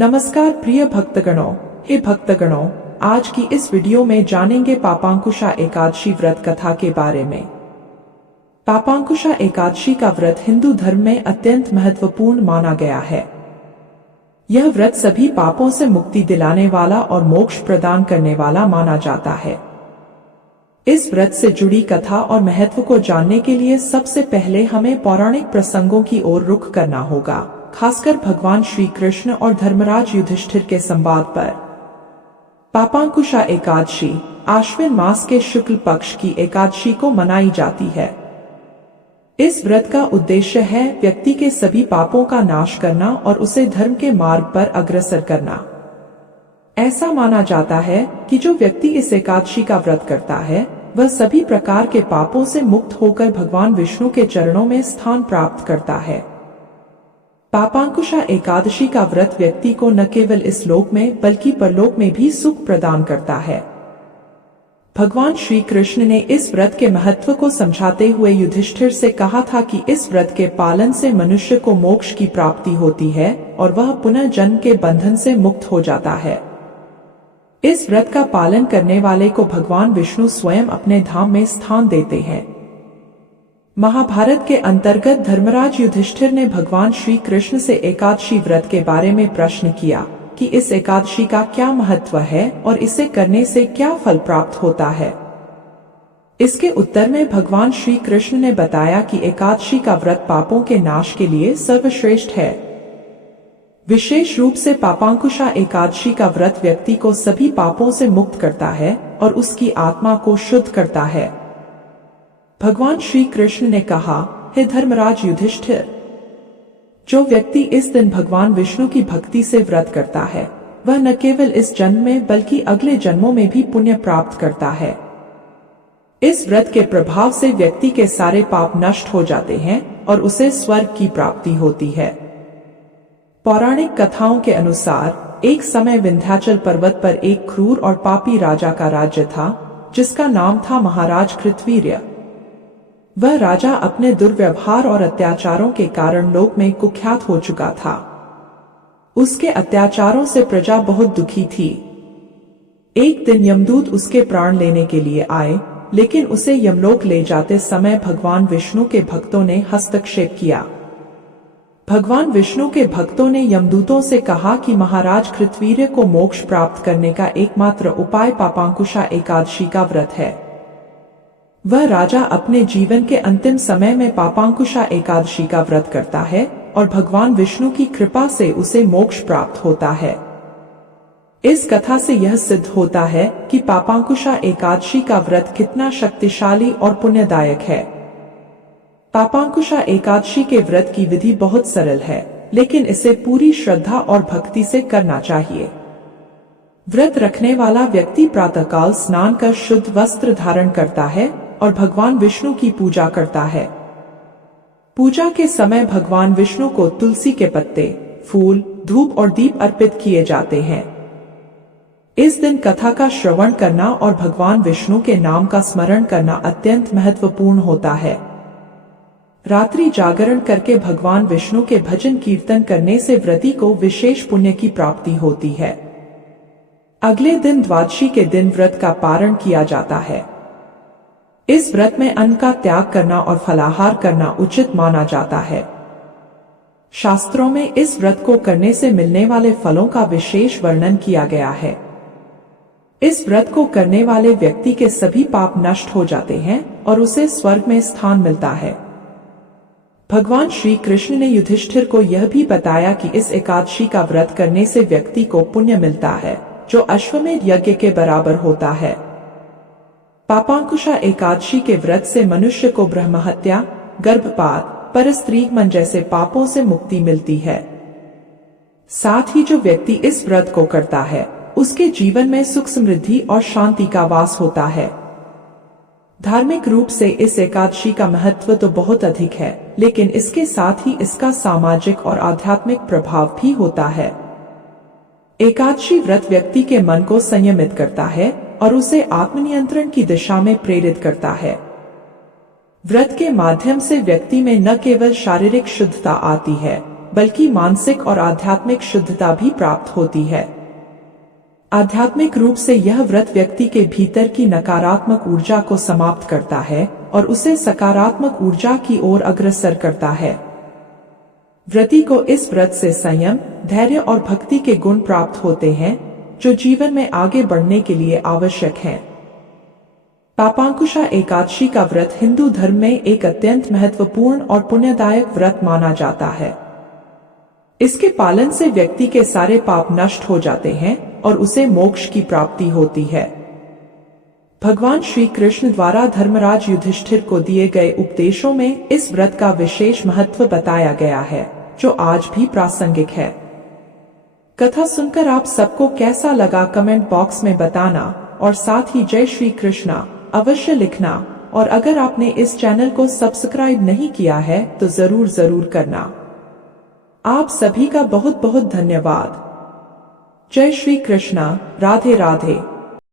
नमस्कार प्रिय भक्तगणों, हे भक्तगणों, आज की इस वीडियो में जानेंगे पापांकुशा एकादशी व्रत कथा के बारे में। पापांकुशा एकादशी का व्रत हिंदू धर्म में अत्यंत महत्वपूर्ण माना गया है। यह व्रत सभी पापों से मुक्ति दिलाने वाला और मोक्ष प्रदान करने वाला माना जाता है। इस व्रत से जुड़ी कथा और महत्व को जानने के लिए सबसे पहले हमें पौराणिक प्रसंगों की ओर रुख करना होगा, खासकर भगवान श्री कृष्ण और धर्मराज युधिष्ठिर के संवाद पर। पापांकुशा एकादशी आश्विन मास के शुक्ल पक्ष की एकादशी को मनाई जाती है। इस व्रत का उद्देश्य है व्यक्ति के सभी पापों का नाश करना और उसे धर्म के मार्ग पर अग्रसर करना। ऐसा माना जाता है कि जो व्यक्ति इस एकादशी का व्रत करता है वह सभी प्रकार के पापों से मुक्त होकर भगवान विष्णु के चरणों में स्थान प्राप्त करता है। पापांकुशा एकादशी का व्रत व्यक्ति को न केवल इस लोक में बल्कि परलोक में भी सुख प्रदान करता है। भगवान श्री कृष्ण ने इस व्रत के महत्व को समझाते हुए युधिष्ठिर से कहा था कि इस व्रत के पालन से मनुष्य को मोक्ष की प्राप्ति होती है और वह पुनः जन्म के बंधन से मुक्त हो जाता है। इस व्रत का पालन करने वाले को भगवान विष्णु स्वयं अपने धाम में स्थान देते हैं। महाभारत के अंतर्गत धर्मराज युधिष्ठिर ने भगवान श्री कृष्ण से एकादशी व्रत के बारे में प्रश्न किया कि इस एकादशी का क्या महत्व है और इसे करने से क्या फल प्राप्त होता है। इसके उत्तर में भगवान श्री कृष्ण ने बताया कि एकादशी का व्रत पापों के नाश के लिए सर्वश्रेष्ठ है। विशेष रूप से पापांकुशा एकादशी का व्रत व्यक्ति को सभी पापों से मुक्त करता है और उसकी आत्मा को शुद्ध करता है। भगवान श्री कृष्ण ने कहा, हे धर्मराज युधिष्ठिर, जो व्यक्ति इस दिन भगवान विष्णु की भक्ति से व्रत करता है वह न केवल इस जन्म में बल्कि अगले जन्मों में भी पुण्य प्राप्त करता है। इस व्रत के प्रभाव से व्यक्ति के सारे पाप नष्ट हो जाते हैं और उसे स्वर्ग की प्राप्ति होती है। पौराणिक कथाओं के अनुसार एक समय विंध्याचल पर्वत पर एक क्रूर और पापी राजा का राज्य था जिसका नाम था महाराज कृतवीर्य। वह राजा अपने दुर्व्यवहार और अत्याचारों के कारण लोक में कुख्यात हो चुका था। उसके अत्याचारों से प्रजा बहुत दुखी थी। एक दिन यमदूत उसके प्राण लेने के लिए आए, लेकिन उसे यमलोक ले जाते समय भगवान विष्णु के भक्तों ने हस्तक्षेप किया। भगवान विष्णु के भक्तों ने यमदूतों से कहा कि महाराज कृतवीर्य को मोक्ष प्राप्त करने का एकमात्र उपाय पापांकुशा एकादशी का व्रत है। वह राजा अपने जीवन के अंतिम समय में पापांकुशा एकादशी का व्रत करता है और भगवान विष्णु की कृपा से उसे मोक्ष प्राप्त होता है। इस कथा से यह सिद्ध होता है कि पापांकुशा एकादशी का व्रत कितना शक्तिशाली और पुण्यदायक है। पापांकुशा एकादशी के व्रत की विधि बहुत सरल है, लेकिन इसे पूरी श्रद्धा और भक्ति से करना चाहिए। व्रत रखने वाला व्यक्ति प्रातःकाल स्नान कर शुद्ध वस्त्र धारण करता है और भगवान विष्णु की पूजा करता है। पूजा के समय भगवान विष्णु को तुलसी के पत्ते, फूल, धूप और दीप अर्पित किए जाते हैं। इस दिन कथा का श्रवण करना और भगवान विष्णु के नाम का स्मरण करना अत्यंत महत्वपूर्ण होता है। रात्रि जागरण करके भगवान विष्णु के भजन कीर्तन करने से व्रती को विशेष पुण्य की प्राप्ति होती है। अगले दिन द्वादशी के दिन व्रत का पारण किया जाता है। इस व्रत में अन्न का त्याग करना और फलाहार करना उचित माना जाता है। शास्त्रों में इस व्रत को करने से मिलने वाले फलों का विशेष वर्णन किया गया है। इस व्रत को करने वाले व्यक्ति के सभी पाप नष्ट हो जाते हैं और उसे स्वर्ग में स्थान मिलता है। भगवान श्री कृष्ण ने युधिष्ठिर को यह भी बताया कि इस एकादशी का व्रत करने से व्यक्ति को पुण्य मिलता है जो अश्वमेध यज्ञ के बराबर होता है। पापांकुशा एकादशी के व्रत से मनुष्य को ब्रह्महत्या, गर्भपात, परस्त्रीगमन जैसे पापों से मुक्ति मिलती है। साथ ही जो व्यक्ति इस व्रत को करता है उसके जीवन में सुख समृद्धि और शांति का वास होता है। धार्मिक रूप से इस एकादशी का महत्व तो बहुत अधिक है, लेकिन इसके साथ ही इसका सामाजिक और आध्यात्मिक प्रभाव भी होता है। एकादशी व्रत व्यक्ति के मन को संयमित करता है और उसे आत्मनियंत्रण की दिशा में प्रेरित करता है। व्रत के माध्यम से व्यक्ति में न केवल शारीरिक शुद्धता आती है बल्कि मानसिक और आध्यात्मिक शुद्धता भी प्राप्त होती है। आध्यात्मिक रूप से यह व्रत व्यक्ति के भीतर की नकारात्मक ऊर्जा को समाप्त करता है और उसे सकारात्मक ऊर्जा की ओर अग्रसर करता है। व्रती को इस व्रत से संयम, धैर्य और भक्ति के गुण प्राप्त होते हैं, जो जीवन में आगे बढ़ने के लिए आवश्यक हैं। पापांकुशा एकादशी का व्रत हिंदू धर्म में एक अत्यंत महत्वपूर्ण और पुण्यदायक व्रत माना जाता है। इसके पालन से व्यक्ति के सारे पाप नष्ट हो जाते हैं और उसे मोक्ष की प्राप्ति होती है। भगवान श्री कृष्ण द्वारा धर्मराज युधिष्ठिर को दिए गए उपदेशों में इस व्रत का विशेष महत्व बताया गया है, जो आज भी प्रासंगिक है। कथा सुनकर आप सबको कैसा लगा कमेंट बॉक्स में बताना और साथ ही जय श्री कृष्णा अवश्य लिखना, और अगर आपने इस चैनल को सब्सक्राइब नहीं किया है तो जरूर करना। आप सभी का बहुत बहुत धन्यवाद। जय श्री कृष्णा। राधे राधे।